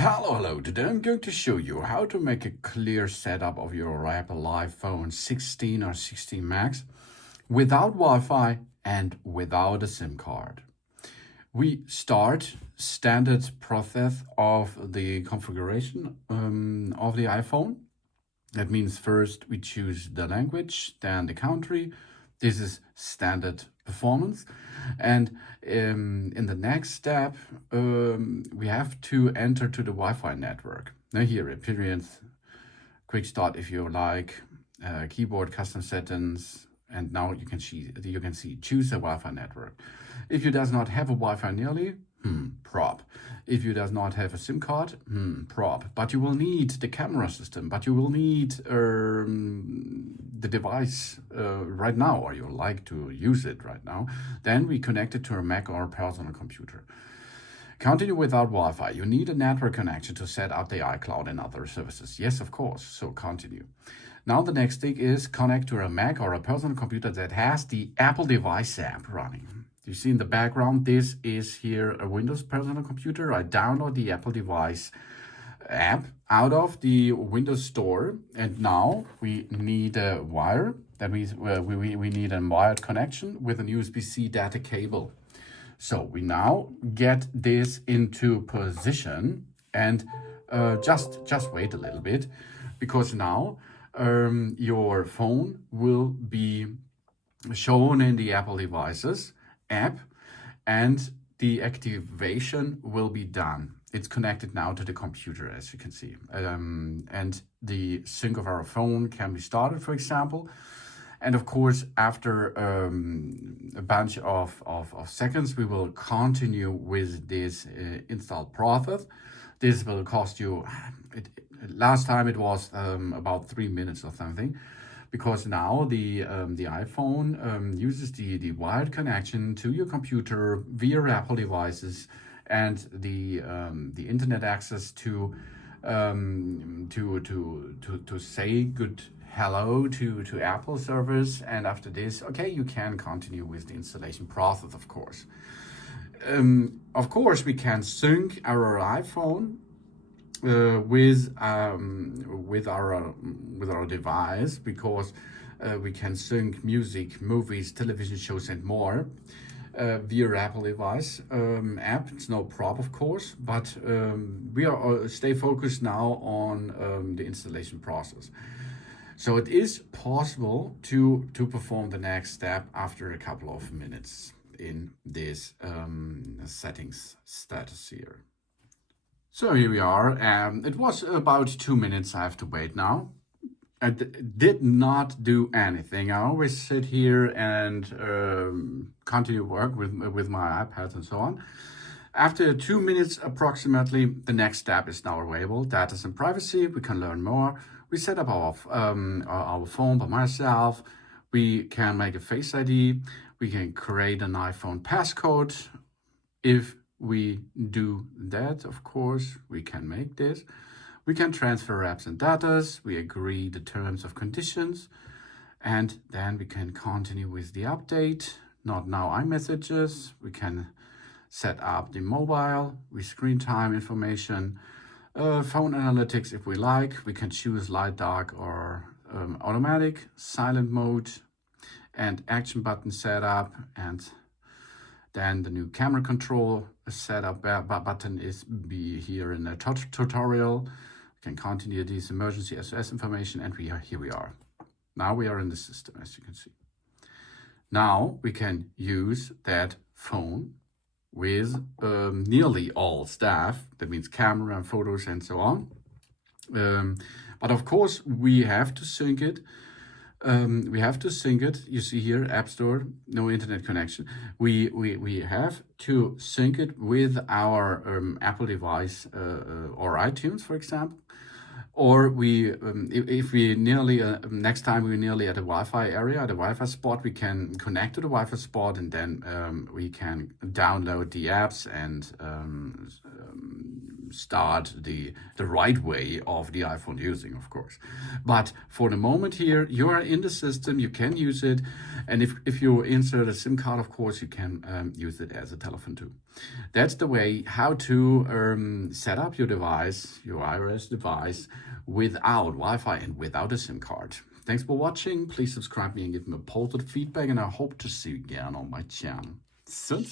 Hello. Today I'm going to show you how to make a clear setup of your Apple iPhone 16 or 16 Max without Wi-Fi and without a SIM card. We start standard process of the configuration of the iPhone. That means first we choose the language, then the country. This is standard performance. And in the next step, we have to enter to the Wi-Fi network. Now here, experience, quick start if you like, keyboard custom settings, and now you can see choose a Wi-Fi network. If you does not have a Wi-Fi nearly, prop. If you does not have a SIM card, prop. But you will need the camera system, but you will need the device right now, or you like to use it right now. Then we connect it to a Mac or a personal computer. Continue without Wi-Fi. You need a network connection to set up the iCloud and other services. Yes, of course. So continue. Now the next thing is connect to a Mac or a personal computer that has the Apple device app running. You see in the background, this is here a Windows personal computer. I download the Apple device app out of the Windows Store, and now we need a wire. That means we need a wired connection with an USB-C data cable. So we now get this into position, and just wait a little bit, because now your phone will be shown in the Apple devices app, and the activation will be done. It's connected now to the computer, as you can see, and the sync of our phone can be started, for example. And of course, after a bunch of seconds, we will continue with this install process. This will cost you, last time it was about 3 minutes or something, because now the iPhone uses the wired connection to your computer via Apple devices and the internet access to say good hello to Apple servers. And after this, okay, you can continue with the installation process, of course. Of course, we can sync our iPhone with our device, because we can sync music, movies, television shows, and more via Apple device app. It's no problem, of course, but we are stay focused now on the installation process. So it is possible to perform the next step after a couple of minutes in this settings status here. So here we are. It was about 2 minutes I have to wait now. I did not do anything. I always sit here and continue work with my iPad and so on. After 2 minutes approximately, the next step is now available. Data and privacy. We can learn more. We set up our phone by myself. We can make a Face ID. We can create an iPhone passcode. If we do that, of course, we can make this. We can transfer apps and data. We agree the terms of conditions. And then we can continue with the update. Not now iMessages. We can set up the mobile, with screen time information, phone analytics if we like. We can choose light, dark, or automatic, silent mode, and action button setup. And then the new camera control setup button is here in the tutorial. We can continue this emergency SOS information, and here we are. Now we are in the system, as you can see. Now we can use that phone with nearly all stuff. That means camera and photos and so on. But of course, we have to sync it. You see here, App Store, no internet connection. We have to sync it with our Apple device or iTunes, for example. Or if we nearly, next time we're nearly at a Wi-Fi area, at a Wi-Fi spot, we can connect to the Wi-Fi spot, and then we can download the apps and start the right way of the iPhone using, of course. But for the moment here, you are in the system, you can use it. And if you insert a SIM card, of course, you can use it as a telephone too. That's the way how to set up your device, your iOS device, without Wi-Fi and without a SIM card. Thanks for watching. Please subscribe me and give me a positive feedback, and I hope to see you again on my channel. Soon.